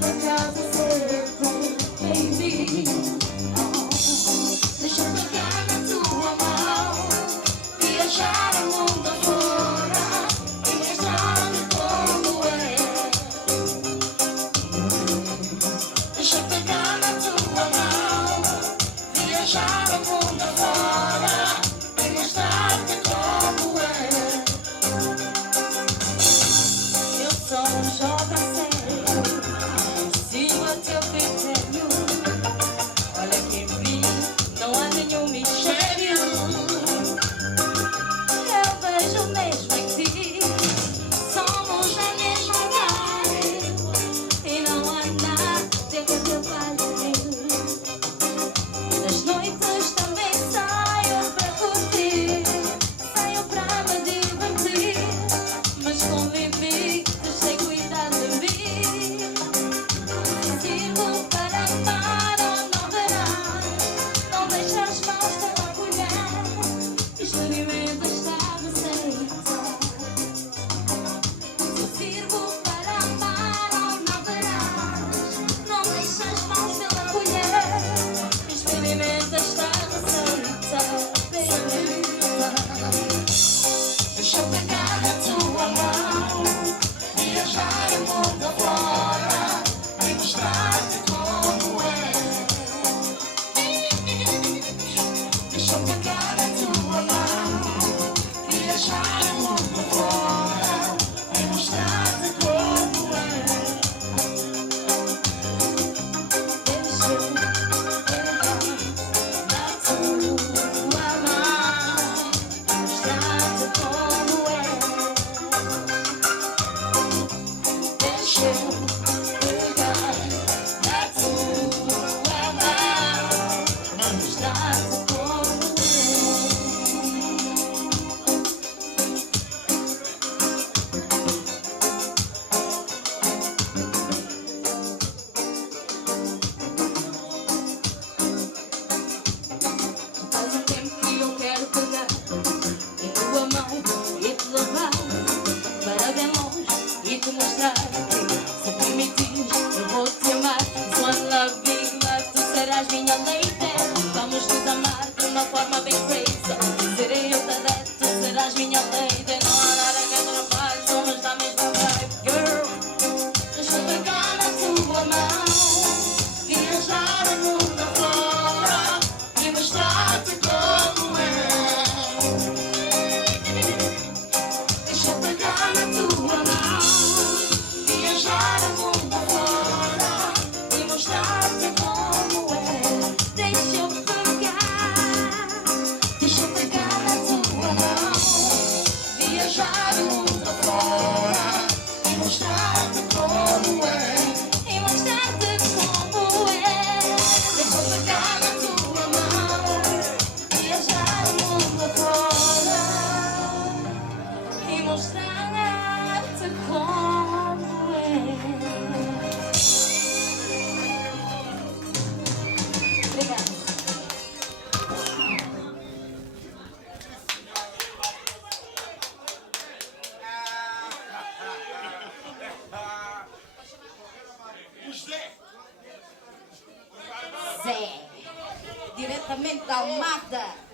pra casa cedo, baby. Deixa eu pegar na tua mão, viajar o mundo afora e mostrar-me como é. Deixa eu pegar na tua mão, viajar o mundo afora e mostrar-te como é. Eu sou um jovem sério, sigo a teu critério. Olha que em mim não há nenhum mistério. Eu vejo mesmo em ti, somos da mesma idade e não há nada que atrapalhe. Nas noites também saio para curtir, saio para me divertir, mas convivi, sei cuidar de mim. Sirvo para amar ou não verás, não deixa as mãos pela colher, experimenta esta receita. Sirvo para amar ou não verás, não deixa as mãos pela colher, experimenta esta receita, baby. Deixa eu pegar na tua mão, viajar o mundo afora e mostrar-te como é. Deixa eu pegar na tua mão, viajar o mundo afora e mostrar-te como é. Deixa eu pegar na tua mão, mostrar-te como é. Deixa eu pegar na tua mão, mostrar-te como é. Faz um tempo que eu quero pegar em tua mão e te levar para bem longe e te mostrar que se permitires eu vou te amar. One loving love, tu serás minha lady. Vamos nos amar de uma forma bem crazy. Serei eu toda, tu serás minha lady. Não há nada que atrapalhe, somos da mesma vibe, girl. Deixa eu pegar na tua mão, viajar o mundo afora e mostrar-te como é. Deixa eu pegar na tua mão, viajar o mundo afora e mostrar-te como é. Deixa eu pegar na tua mão, viajar o mundo afora e mostrar-te como é. E mostrar-te como é. Deixa eu pegar na tua mão, viajar o mundo afora e mostrar-te como é. Obrigada. Zé, diretamente da Almada.